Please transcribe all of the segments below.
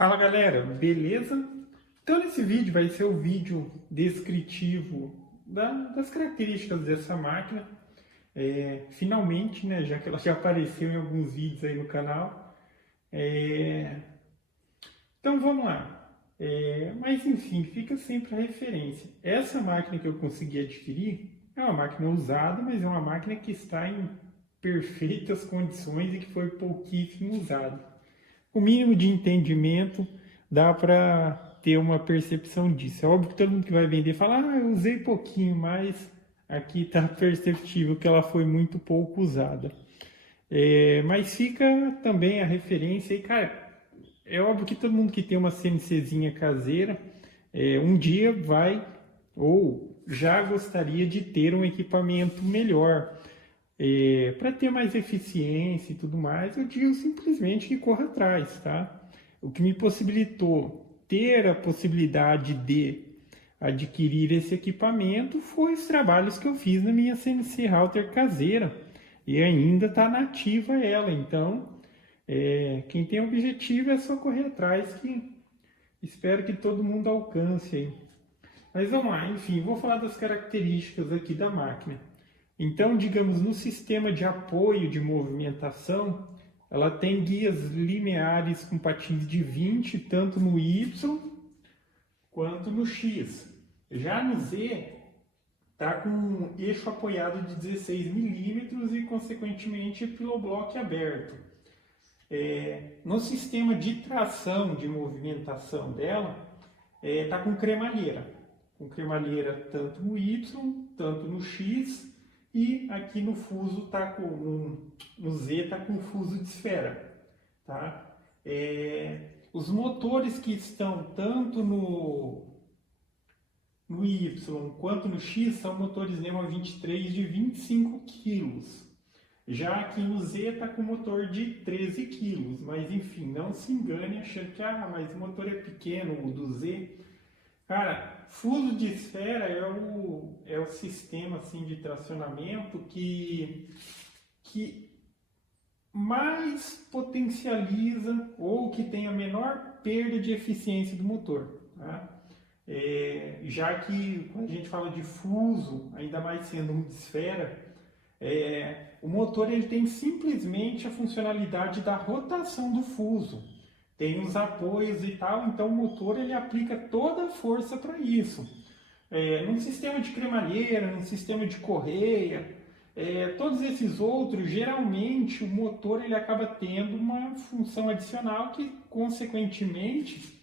Fala galera, beleza? Então nesse vídeo vai ser o vídeo descritivo das características dessa máquina. Finalmente, né, já que ela já apareceu em alguns vídeos aí no canal. Então vamos lá. Mas enfim, fica sempre a referência. Essa máquina que eu consegui adquirir é uma máquina usada, mas é uma máquina que está em perfeitas condições e que foi pouquíssimo usada. O mínimo de entendimento dá para ter uma percepção disso. É óbvio que todo mundo que vai vender fala, eu usei pouquinho, mas aqui está perceptível que ela foi muito pouco usada. Mas fica também a referência e, cara, é óbvio que todo mundo que tem uma CNCzinha caseira, um dia vai ou já gostaria de ter um equipamento melhor. Para ter mais eficiência e tudo mais, eu digo simplesmente que corra atrás, tá? O que me possibilitou ter a possibilidade de adquirir esse equipamento foi os trabalhos que eu fiz na minha CNC Router caseira e ainda está nativa ela. Então, quem tem objetivo é só correr atrás, que espero que todo mundo alcance aí. Mas vamos lá, enfim, vou falar das características aqui da máquina. Então, digamos, no sistema de apoio de movimentação, ela tem guias lineares com patins de 20, tanto no Y quanto no X. Já no Z, está com um eixo apoiado de 16 milímetros e, consequentemente, piloblock aberto. No sistema de tração de movimentação dela, está com cremalheira. Com cremalheira tanto no Y, tanto no X. E aqui no fuso no Z está com fuso de esfera, tá? Os motores que estão tanto no Y quanto no X são motores NEMA 23 de 25 kg. Já aqui no Z está com motor de 13 kg, mas enfim, não se engane achando que mas o motor é pequeno, o do Z. Cara, fuso de esfera é o sistema assim, de tracionamento que mais potencializa ou que tem a menor perda de eficiência do motor. Tá? Já que quando a gente fala de fuso, ainda mais sendo um de esfera, o motor ele tem simplesmente a funcionalidade da rotação do fuso. Tem os apoios e tal, então o motor ele aplica toda a força para isso. Num sistema de cremalheira, num sistema de correia, todos esses outros, geralmente o motor ele acaba tendo uma função adicional que, consequentemente,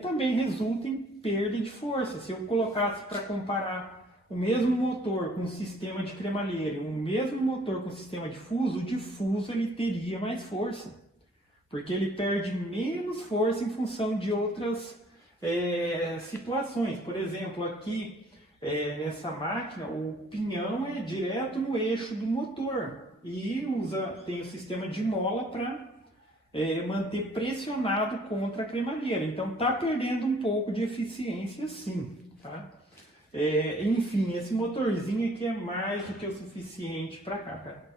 também resulta em perda de força. Se eu colocasse para comparar o mesmo motor com o sistema de cremalheira e o mesmo motor com o sistema de fuso ele teria mais força. Porque ele perde menos força em função de outras situações. Por exemplo, aqui nessa máquina, o pinhão é direto no eixo do motor e tem o sistema de mola para manter pressionado contra a cremalheira. Então está perdendo um pouco de eficiência sim. Tá? Enfim, esse motorzinho aqui é mais do que o suficiente para cá, cara.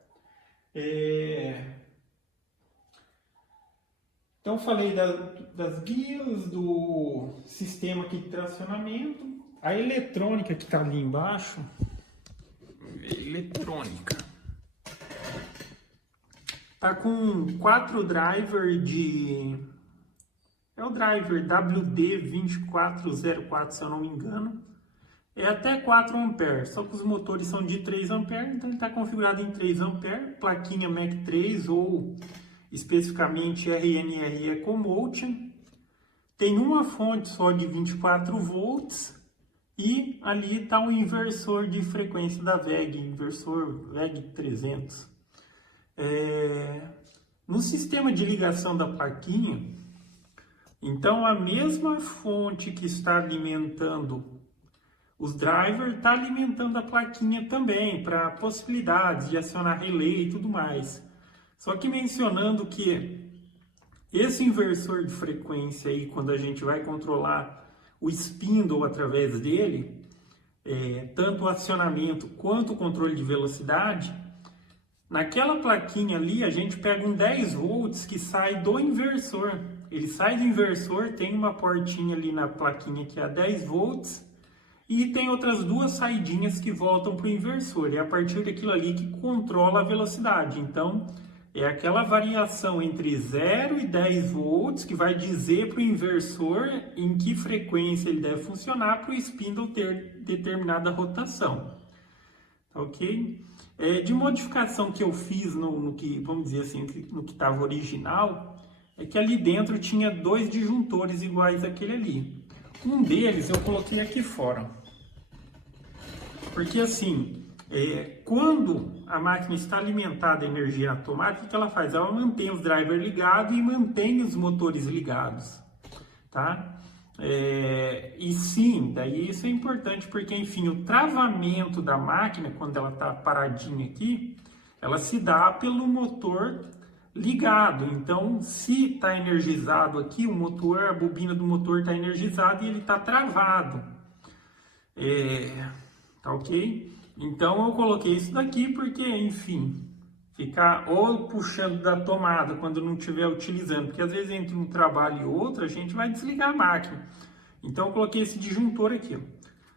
Então falei das guias, do sistema aqui de tracionamento, a eletrônica que está ali embaixo, eletrônica, está com 4 drivers é o driver WD2404 se eu não me engano, é até 4 A, só que os motores são de 3 A, então ele está configurado em 3 A, plaquinha MAC3 ou especificamente RNR EcoMotion, tem uma fonte só de 24 volts e ali está o inversor de frequência da VEG, inversor VEG 300. No sistema de ligação da plaquinha, então a mesma fonte que está alimentando os drivers está alimentando a plaquinha também, para possibilidades de acionar relé e tudo mais. Só que mencionando que esse inversor de frequência aí, quando a gente vai controlar o spindle através dele, tanto o acionamento quanto o controle de velocidade, Naquela plaquinha ali, a gente pega um 10 volts que sai do inversor. Ele sai do inversor, tem uma portinha ali na plaquinha que é a 10 volts e tem outras duas saidinhas que voltam para o inversor. É a partir daquilo ali que controla a velocidade. Então, é aquela variação entre 0 e 10 volts que vai dizer para o inversor em que frequência ele deve funcionar para o spindle ter determinada rotação. Ok? De modificação que eu fiz no que, vamos dizer assim, no que estava original, é que ali dentro tinha dois disjuntores iguais àquele ali. Um deles eu coloquei aqui fora. Porque assim, quando a máquina está alimentada a energia na tomada, o que ela faz? Ela mantém os drivers ligados e mantém os motores ligados, tá? E sim, daí isso é importante porque, enfim, o travamento da máquina, quando ela está paradinha aqui, ela se dá pelo motor ligado. Então, se está energizado aqui, o motor, a bobina do motor está energizada e ele está travado. Tá ok? Então, eu coloquei isso daqui porque, enfim, ficar ou puxando da tomada quando não estiver utilizando, porque às vezes entre um trabalho e outro a gente vai desligar a máquina. Então eu coloquei esse disjuntor aqui, ó.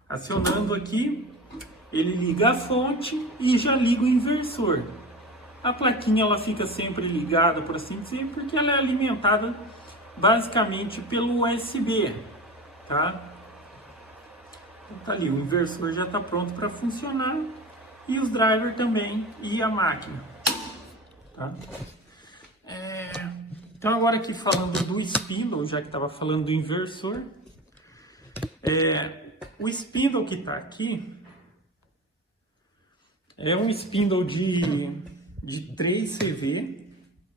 Acionando aqui, ele liga a fonte e já liga o inversor. A plaquinha ela fica sempre ligada, por assim dizer, porque ela é alimentada basicamente pelo USB, tá? Então, tá ali, o inversor já está pronto para funcionar e os drivers também e a máquina. Tá? Então agora aqui falando do spindle, já que estava falando do inversor, o spindle que está aqui é um spindle de 3 CV,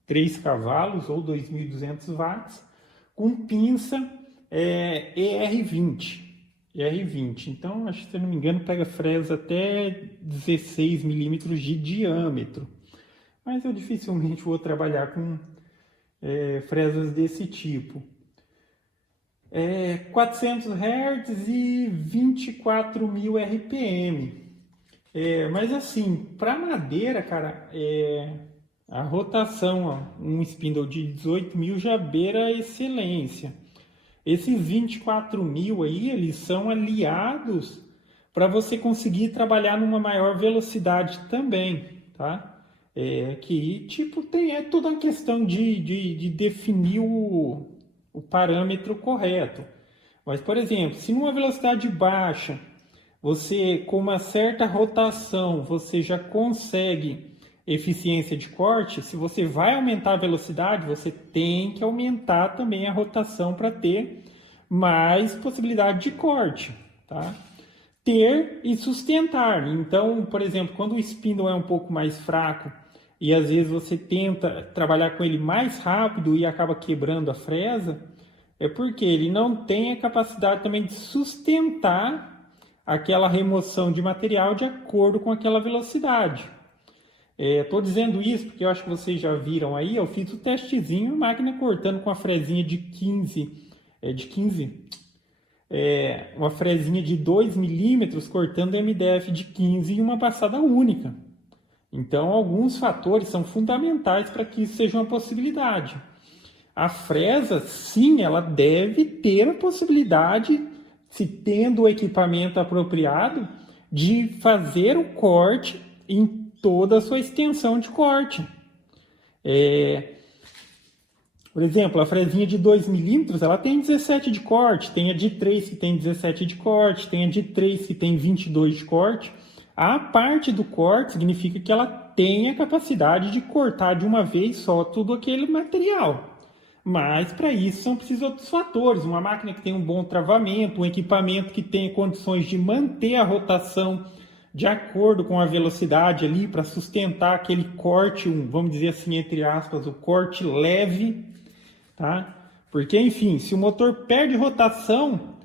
3 cavalos ou 2.200 watts, com pinça ER20. Então, acho que, se eu não me engano, pega fresa até 16 milímetros de diâmetro. Mas eu dificilmente vou trabalhar com fresas desse tipo. 400 Hz e 24.000 RPM. Mas assim, para madeira, cara, a rotação, ó, um spindle de 18.000 já beira a excelência. Esses 24.000 aí, eles são aliados para você conseguir trabalhar numa maior velocidade também, tá? Que tipo é toda uma questão de definir o parâmetro correto. Mas, por exemplo, se numa velocidade baixa, você com uma certa rotação, você já consegue eficiência de corte, se você vai aumentar a velocidade, você tem que aumentar também a rotação para ter mais possibilidade de corte, tá? Ter e sustentar. Então, por exemplo, quando o spindle é um pouco mais fraco e às vezes você tenta trabalhar com ele mais rápido e acaba quebrando a fresa, é porque ele não tem a capacidade também de sustentar aquela remoção de material de acordo com aquela velocidade. Estou dizendo isso porque eu acho que vocês já viram aí, eu fiz o testezinho, a máquina cortando com a fresinha de 15, uma fresinha de 2 milímetros cortando MDF de 15 em uma passada única. Então, alguns fatores são fundamentais para que isso seja uma possibilidade. A fresa, sim, ela deve ter a possibilidade, se tendo o equipamento apropriado, de fazer o corte em toda a sua extensão de corte. Por exemplo, a fresinha de 2 milímetros, ela tem 17 de corte, tem a de 3 que tem 17 de corte, tem a de 3 que tem 22 de corte. A parte do corte significa que ela tem a capacidade de cortar de uma vez só tudo aquele material. Mas para isso são precisos outros fatores, uma máquina que tem um bom travamento, um equipamento que tenha condições de manter a rotação de acordo com a velocidade ali para sustentar aquele corte, vamos dizer assim, entre aspas, o corte leve, tá? Porque, enfim, se o motor perde rotação,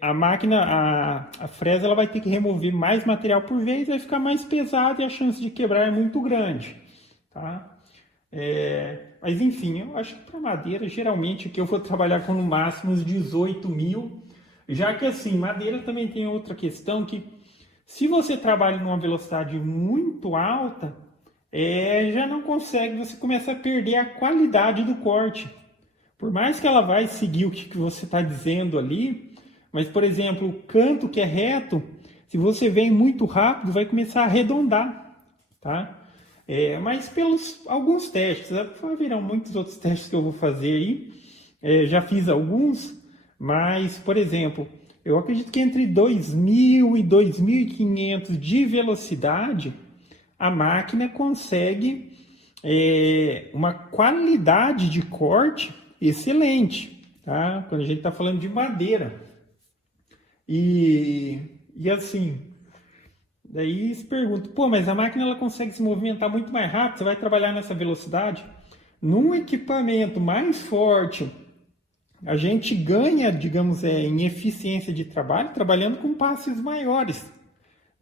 a máquina, a fresa, ela vai ter que remover mais material por vez, vai ficar mais pesado e a chance de quebrar é muito grande, tá? Mas enfim, eu acho que para madeira, geralmente o que eu vou trabalhar com no máximo uns 18.000, já que assim, madeira também tem outra questão que, se você trabalha numa velocidade muito alta, já não consegue, você começa a perder a qualidade do corte. Por mais que ela vai seguir o que você está dizendo ali, mas, por exemplo, o canto que é reto, se você vem muito rápido, vai começar a arredondar, tá? Mas pelos alguns testes, haverão muitos outros testes que eu vou fazer aí, já fiz alguns, mas, por exemplo, eu acredito que entre 2.000 e 2.500 de velocidade, a máquina consegue uma qualidade de corte excelente, tá? Quando a gente está falando de madeira. E assim, daí se pergunta, pô, mas a máquina ela consegue se movimentar muito mais rápido, você vai trabalhar nessa velocidade? Num equipamento mais forte, a gente ganha, digamos, em eficiência de trabalho, trabalhando com passes maiores.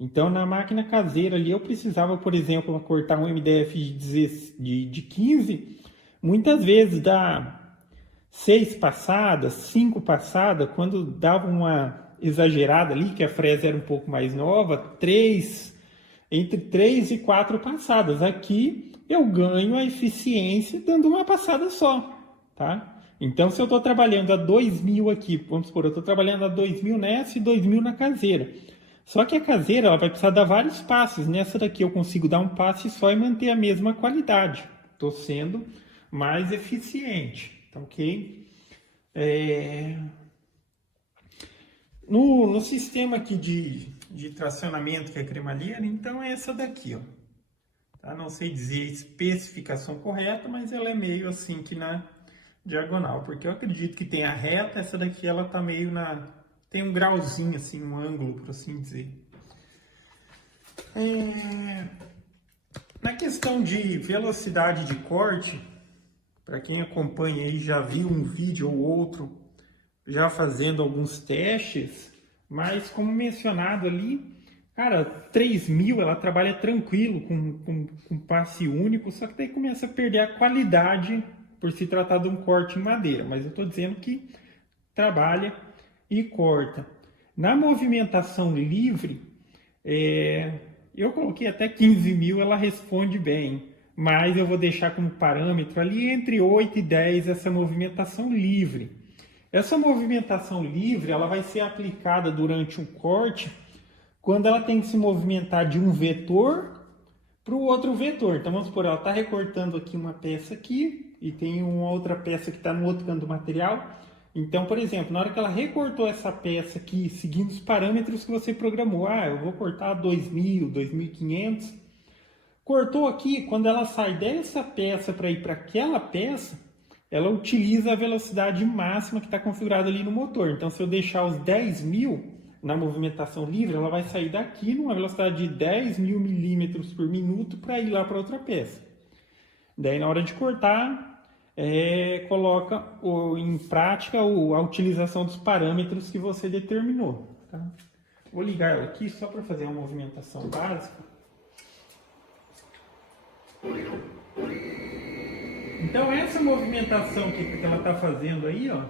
Então, na máquina caseira ali, eu precisava, por exemplo, cortar um MDF de 15, muitas vezes dá 6 passadas, 5 passadas, quando dava uma exagerada ali, que a fresa era um pouco mais nova, entre 3 e 4 passadas. Aqui eu ganho a eficiência dando uma passada só, tá? Então, se eu estou trabalhando a 2.000 aqui, vamos supor, eu estou trabalhando a 2.000 nessa e 2.000 na caseira. Só que a caseira ela vai precisar dar vários passos. Nessa daqui eu consigo dar um passe só e manter a mesma qualidade. Estou sendo mais eficiente, tá ok? No sistema aqui de tracionamento que é a cremalheira, então é essa daqui, ó. Tá? Não sei dizer a especificação correta, mas ela é meio assim que na diagonal, porque eu acredito que tem a reta, essa daqui ela tá meio tem um grauzinho assim, um ângulo, por assim dizer. Na questão de velocidade de corte, para quem acompanha aí já viu um vídeo ou outro já fazendo alguns testes, mas como mencionado ali, cara, 3.000 ela trabalha tranquilo com passe único, só que daí começa a perder a qualidade por se tratar de um corte em madeira, mas eu estou dizendo que trabalha e corta. Na movimentação livre, eu coloquei até 15.000, ela responde bem, mas eu vou deixar como parâmetro ali entre 8 e 10 essa movimentação livre. Essa movimentação livre ela vai ser aplicada durante um corte quando ela tem que se movimentar de um vetor para o outro vetor. Então vamos supor, ela está recortando aqui uma peça aqui e tem uma outra peça que está no outro canto do material. Então, por exemplo, na hora que ela recortou essa peça aqui, seguindo os parâmetros que você programou, eu vou cortar 2.000, 2.500, cortou aqui, quando ela sai dessa peça para ir para aquela peça, ela utiliza a velocidade máxima que está configurada ali no motor. Então, se eu deixar os 10.000 na movimentação livre, ela vai sair daqui numa velocidade de 10.000 milímetros por minuto para ir lá para outra peça. Daí, na hora de cortar, coloca em prática a utilização dos parâmetros que você determinou. Tá? Vou ligar ela aqui só para fazer uma movimentação básica. Então essa movimentação que ela está fazendo aí, ó,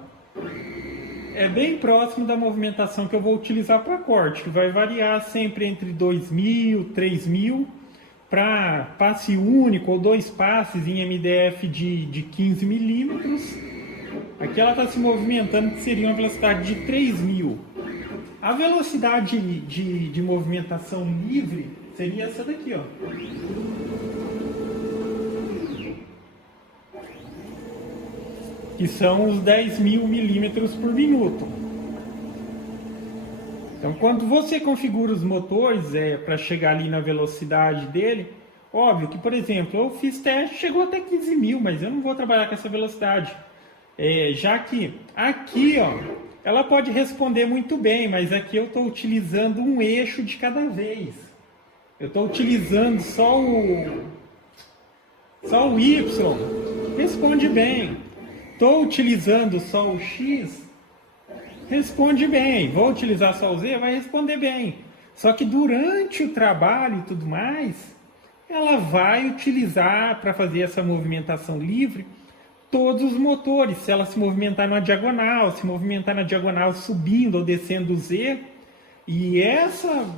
é bem próximo da movimentação que eu vou utilizar para corte, que vai variar sempre entre 2.000, 3.000, para passe único ou 2 passes em MDF de 15 milímetros. Aqui ela está se movimentando, que seria uma velocidade de 3.000. A velocidade de movimentação livre seria essa daqui, ó. Que são os 10.000 milímetros por minuto. Então, quando você configura os motores para chegar ali na velocidade dele, óbvio que, por exemplo, eu fiz teste, chegou até 15.000, mas eu não vou trabalhar com essa velocidade. Já que aqui, ó, ela pode responder muito bem, mas aqui eu estou utilizando um eixo de cada vez. Eu estou utilizando só o Y, responde bem. Estou utilizando só o X, responde bem. Vou utilizar só o Z, vai responder bem. Só que durante o trabalho e tudo mais, ela vai utilizar para fazer essa movimentação livre todos os motores. Se ela se movimentar na diagonal, subindo ou descendo o Z. E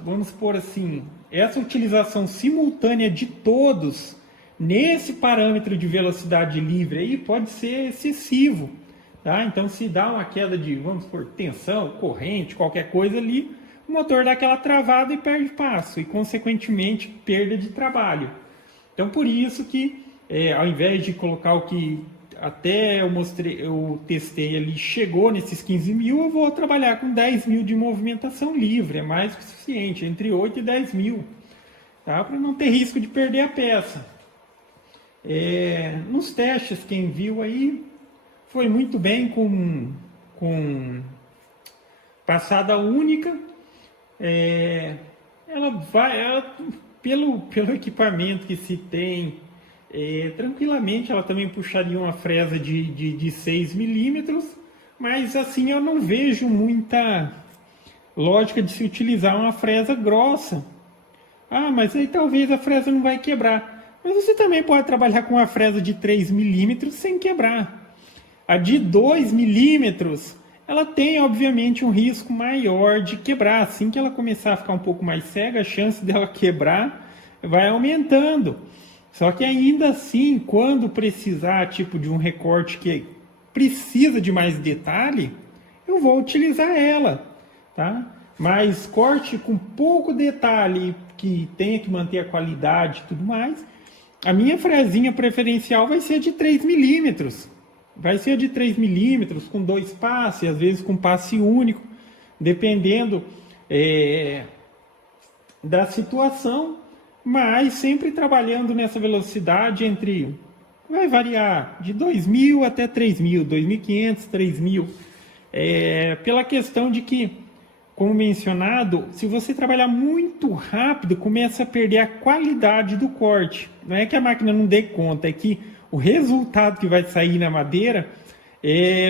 vamos supor assim, essa utilização simultânea de todos nesse parâmetro de velocidade livre aí pode ser excessivo, tá? Então se dá uma queda de, vamos supor, tensão, corrente, qualquer coisa ali, o motor dá aquela travada e perde passo e consequentemente perda de trabalho. Então por isso que ao invés de colocar o que até eu testei ali, chegou nesses 15 mil, eu vou trabalhar com 10 mil de movimentação livre, é mais que suficiente, entre 8 e 10 mil, tá? Para não ter risco de perder a peça. Nos testes, quem viu aí, foi muito bem com passada única. Pelo equipamento que se tem, tranquilamente ela também puxaria uma fresa de 6 milímetros, mas assim eu não vejo muita lógica de se utilizar uma fresa grossa. Mas aí talvez a fresa não vai quebrar. Mas você também pode trabalhar com uma fresa de 3 milímetros sem quebrar. A de 2 milímetros, ela tem obviamente um risco maior de quebrar. Assim que ela começar a ficar um pouco mais cega, a chance dela quebrar vai aumentando. Só que ainda assim, quando precisar tipo de um recorte que precisa de mais detalhe, eu vou utilizar ela, tá? Mas corte com pouco detalhe, que tenha que manter a qualidade e tudo mais, a minha fresinha preferencial vai ser de 3 milímetros. Vai ser de 3 milímetros, com 2 passes, às vezes com passe único, dependendo da situação, mas sempre trabalhando nessa velocidade vai variar de 2.000 até 3.000, 2.500, 3.000, pela questão de que, como mencionado, se você trabalhar muito rápido, começa a perder a qualidade do corte. Não é que a máquina não dê conta, é que o resultado que vai sair na madeira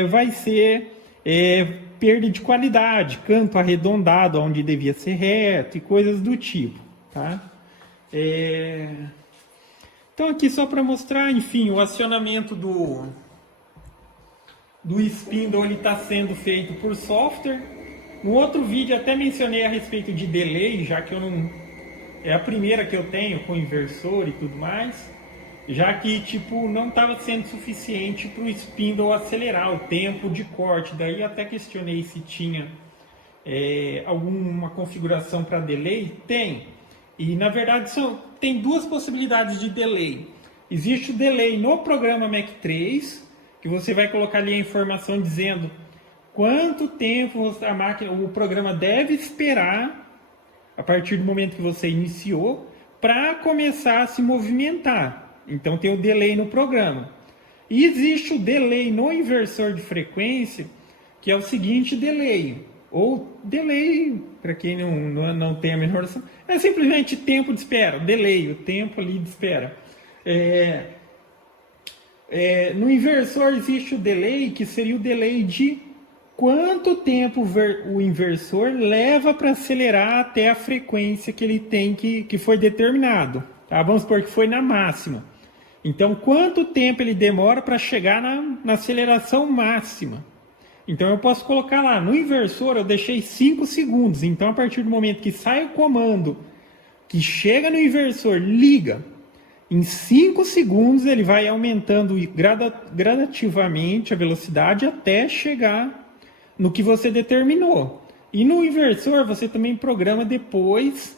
vai ser perda de qualidade, canto arredondado onde devia ser reto e coisas do tipo, tá? Então aqui só para mostrar, enfim, o acionamento do spindle está sendo feito por software. No outro vídeo até mencionei a respeito de delay, já que eu não é a primeira que eu tenho com inversor e tudo mais, já que tipo não estava sendo suficiente para o spindle acelerar o tempo de corte. Daí eu até questionei se tinha alguma configuração para delay. Tem. E na verdade tem duas possibilidades de delay. Existe o delay no programa Mac 3, que você vai colocar ali a informação dizendo quanto tempo o programa deve esperar a partir do momento que você iniciou para começar a se movimentar. Então tem o delay no programa. E existe o delay no inversor de frequência, que é o seguinte delay. Ou delay, para quem não tem a menor noção, é simplesmente tempo de espera, delay, o tempo ali de espera. No inversor existe o delay, que seria o delay de quanto tempo o inversor leva para acelerar até a frequência que ele tem que foi determinado. Tá? Vamos supor que foi na máxima. Então, quanto tempo ele demora para chegar na aceleração máxima? Então eu posso colocar lá, no inversor eu deixei 5 segundos. Então a partir do momento que sai o comando, que chega no inversor, liga, em 5 segundos ele vai aumentando gradativamente a velocidade até chegar no que você determinou. E no inversor você também programa depois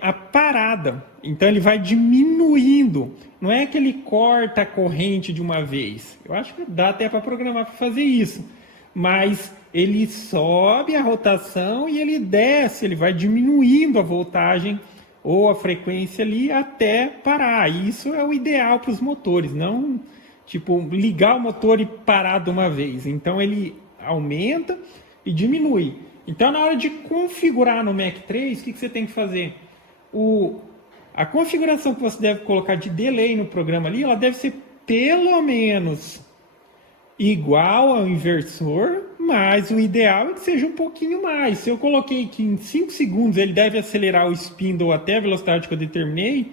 a parada. Então ele vai diminuindo. Não é que ele corta a corrente de uma vez. Eu acho que dá até para programar para fazer isso. Mas ele sobe a rotação e ele desce, ele vai diminuindo a voltagem ou a frequência ali até parar. E isso é o ideal para os motores, não tipo ligar o motor e parar de uma vez. Então ele aumenta e diminui. Então na hora de configurar no Mac 3, o que você tem que fazer? A configuração que você deve colocar de delay no programa ali, ela deve ser pelo menos igual ao inversor, mas o ideal é que seja um pouquinho mais. Se eu coloquei que em 5 segundos ele deve acelerar o spindle até a velocidade que eu determinei,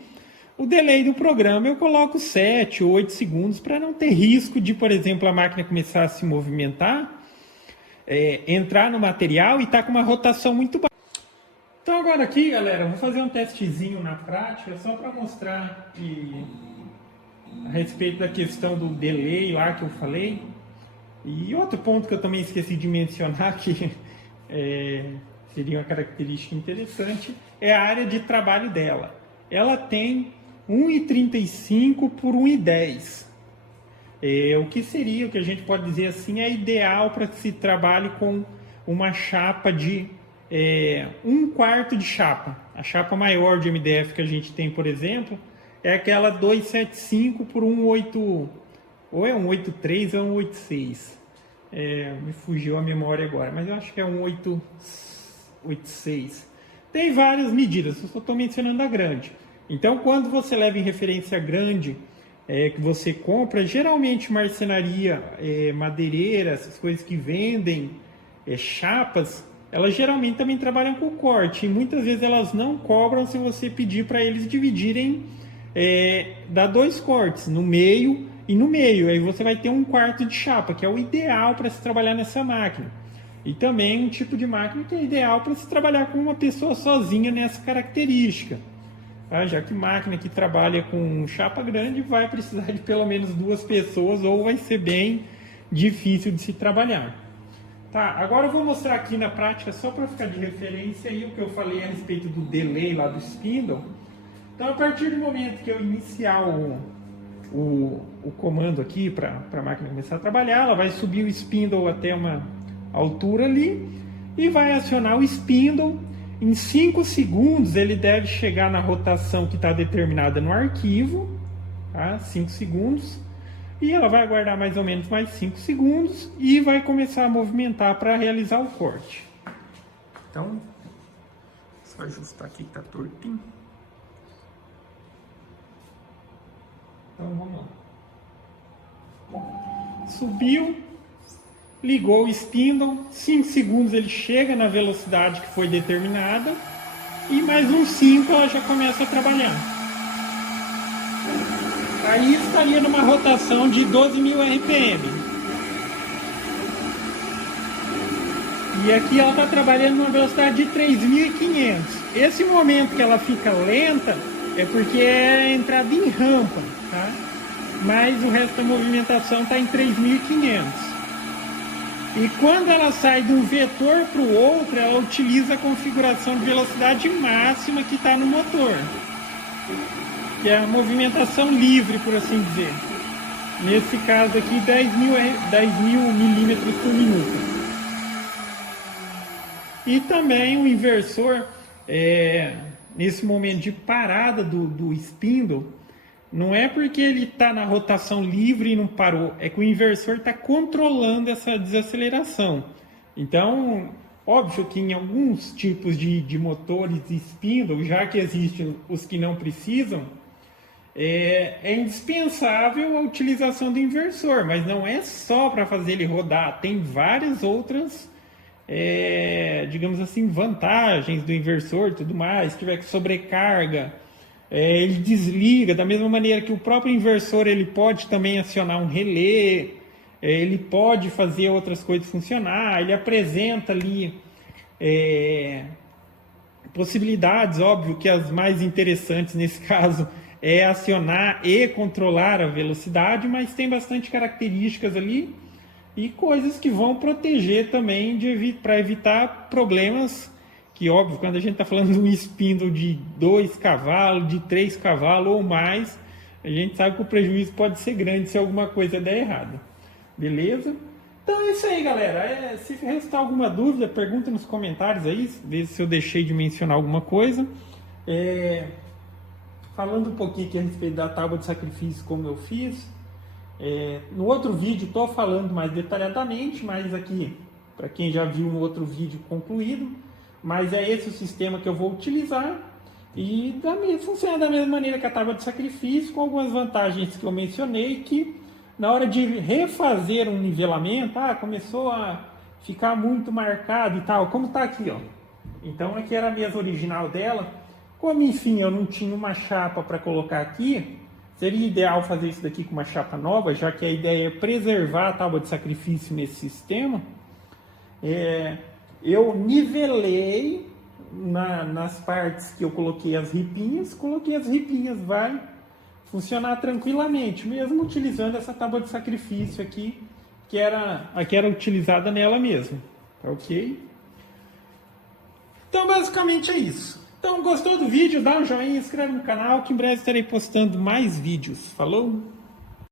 o delay do programa eu coloco 7 ou 8 segundos para não ter risco de, por exemplo, a máquina começar a se movimentar, entrar no material e estar com uma rotação muito baixa. Então agora aqui, galera, eu vou fazer um testezinho na prática só para mostrar que a respeito da questão do delay lá que eu falei. E outro ponto que eu também esqueci de mencionar, que seria uma característica interessante, é a área de trabalho dela. Ela tem 1,35 por 1,10. O que seria, o que a gente pode dizer assim, é ideal para que se trabalhe com uma chapa de 1/4 de chapa. A chapa maior de MDF que a gente tem, por exemplo, é aquela 275 por 1,8, ou é 1,83 ou 1,86. Me fugiu a memória agora, mas eu acho que é 1,86. Tem várias medidas, eu só estou mencionando a grande. Então, quando você leva em referência a grande, que você compra, geralmente marcenaria, madeireira, essas coisas que vendem chapas, elas geralmente também trabalham com corte. E muitas vezes elas não cobram se você pedir para eles dividirem, dar 2 cortes, no meio e no meio. Aí você vai ter 1/4 de chapa, que é o ideal para se trabalhar nessa máquina. E também um tipo de máquina que é ideal para se trabalhar com uma pessoa sozinha nessa característica. Já que máquina que trabalha com chapa grande vai precisar de pelo menos 2 pessoas ou vai ser bem difícil de se trabalhar. Tá, agora eu vou mostrar aqui na prática, só para ficar de referência, aí o que eu falei a respeito do delay lá do spindle. Então, a partir do momento que eu iniciar o comando aqui para a máquina começar a trabalhar, ela vai subir o spindle até uma altura ali e vai acionar o spindle. Em 5 segundos ele deve chegar na rotação que está determinada no arquivo, tá? 5 segundos. E ela vai aguardar mais ou menos mais 5 segundos e vai começar a movimentar para realizar o corte. Então, só ajustar aqui que está tortinho. Então vamos lá. Subiu, ligou o spindle, 5 segundos ele chega na velocidade que foi determinada e mais uns 5 ela já começa a trabalhar. Aí estaria numa rotação de 12.000 RPM. E aqui ela está trabalhando numa velocidade de 3.500. Esse momento que ela fica lenta é porque é entrada em rampa, tá? Mas o resto da movimentação está em 3.500. E quando ela sai de um vetor para o outro, ela utiliza a configuração de velocidade máxima que está no motor, que é a movimentação livre, por assim dizer. Nesse caso aqui, 10.000 milímetros por minuto. E também o inversor, nesse momento de parada do spindle, não é porque ele está na rotação livre e não parou, é que o inversor está controlando essa desaceleração. Então, óbvio que em alguns tipos de motores de spindle, já que existem os que não precisam, é indispensável a utilização do inversor, mas não é só para fazer ele rodar, tem várias outras, digamos assim, vantagens do inversor e tudo mais. Se tiver que sobrecarga, ele desliga, da mesma maneira que o próprio inversor ele pode também acionar um relé, ele pode fazer outras coisas funcionar, ele apresenta ali possibilidades, óbvio que as mais interessantes nesse caso é acionar e controlar a velocidade, mas tem bastante características ali e coisas que vão proteger também para evitar problemas que, óbvio, quando a gente está falando de um spindle de 2 cavalos, de 3 cavalos ou mais, a gente sabe que o prejuízo pode ser grande se alguma coisa der errado. Beleza? Então é isso aí, galera. Se restar alguma dúvida, pergunta nos comentários aí, vê se eu deixei de mencionar alguma coisa. Falando um pouquinho aqui a respeito da tábua de sacrifício, como eu fiz. No outro vídeo estou falando mais detalhadamente, mas aqui, para quem já viu no outro vídeo concluído, mas é esse o sistema que eu vou utilizar e funciona da mesma maneira que a tábua de sacrifício, com algumas vantagens que eu mencionei, que na hora de refazer um nivelamento, começou a ficar muito marcado e tal, como está aqui, ó. Então aqui era a mesa original dela, como enfim eu não tinha uma chapa para colocar aqui, seria ideal fazer isso daqui com uma chapa nova, já que a ideia é preservar a tábua de sacrifício nesse sistema. Eu nivelei nas partes que eu coloquei as ripinhas, vai funcionar tranquilamente, mesmo utilizando essa tábua de sacrifício aqui, que era utilizada nela mesmo. Tá ok? Então, basicamente é isso. Então, gostou do vídeo? Dá um joinha, inscreve no canal, que em breve estarei postando mais vídeos. Falou?